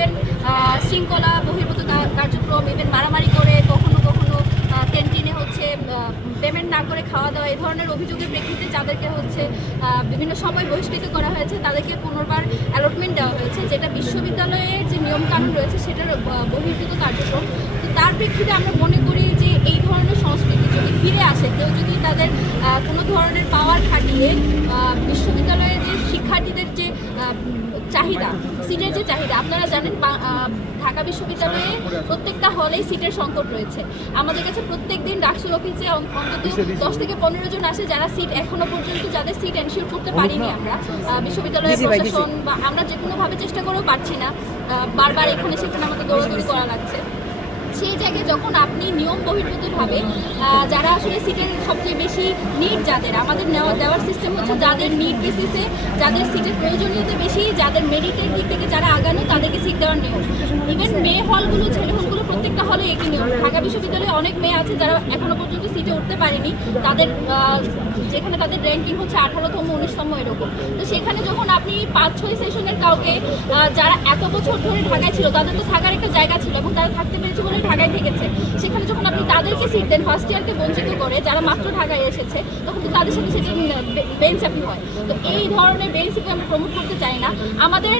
Even শৃঙ্খলা বহির্ভূত কার্যক্রম, ইভেন মারামারি করে কখনো কখনো ক্যান্টিনে হচ্ছে পেমেন্ট না করে খাওয়া দাওয়া, এই ধরনের অভিযোগের প্রেক্ষিতে যাদেরকে হচ্ছে বিভিন্ন সময় বহিষ্কৃত করা হয়েছে তাদেরকে পুনর্বার অ্যালটমেন্ট দেওয়া হয়েছে, যেটা বিশ্ববিদ্যালয়ের যে নিয়মকানুন রয়েছে সেটার বহির্ভূত কার্যক্রম। তো তার প্রেক্ষিতে আমরা মনে করি যে এই ধরনের সংস্কৃতি যদি ফিরে আসে, কেউ যদি তাদের কোনো ধরনের পাওয়ার খাটিয়ে বিশ্ববিদ্যালয়ের যে শিক্ষার্থীদের যে চাহিদা, সিটের যে চাহিদা, আপনারা জানেন ঢাকা বিশ্ববিদ্যালয়ে প্রত্যেকটা হলেই সিটের সংকট রয়েছে। আমাদের কাছে প্রত্যেক দিন ডাকসুর অফিসে অন্তত 10 থেকে 15 জন আসে যারা সিট এখনো পর্যন্ত যাদের সিট এনশিওর করতে পারিনি আমরা। বিশ্ববিদ্যালয়ের প্রশাসন বা আমরা যে কোনোভাবে চেষ্টা করেও পারছি না, বারবার এখানে সেখানে আমাদের দৌড়াদৌড়ি করা লাগছে। সেই জায়গায় যখন আপনি নিয়ম বহির্ভূতভাবে যারা আসলে সিটের সবচেয়ে বেশি নিড, যাদের আমাদের দেওয়ার সিস্টেম হচ্ছে যাদের নিড বেসিসে, যাদের সিটের প্রয়োজনীয়তা বেশি, যাদের মেরিটের দিক থেকে যারা আগানো তাদেরকে সিট দেওয়ার নিয়ম। ইভেন মেয়ে হলগুলো, ছেলে হলগুলো প্রত্যেকটা হলে একই নিয়ম। ঢাকা বিশ্ববিদ্যালয়ে অনেক মেয়ে আছে যারা এখনো পর্যন্ত সিটে উঠতে পারেনি, তাদের যেখানে তাদের র্যাঙ্কিং হচ্ছে 18তম 19তম এরকম। তো সেখানে যখন আপনি 5-6 সেশনের কাউকে যারা এত বছর ধরে ঢাকায় ছিল, তাদের তো থাকার একটা জায়গা ছিল এবং তারা থাকতে পেরেছে বলে ঢাকায় থেকেছে, সেখানে যখন আপনি তাদেরকে সিট দেন ফার্স্ট ইয়ারকে বঞ্চিত করে, যারা মাত্র ঢাকায় এসেছে, তখন তো তাদের সাথে সেটি বেঞ্চ আপি হয়। তো এই ধরনের বেঞ্চ আমরা প্রমোট করতে চাই না। আমাদের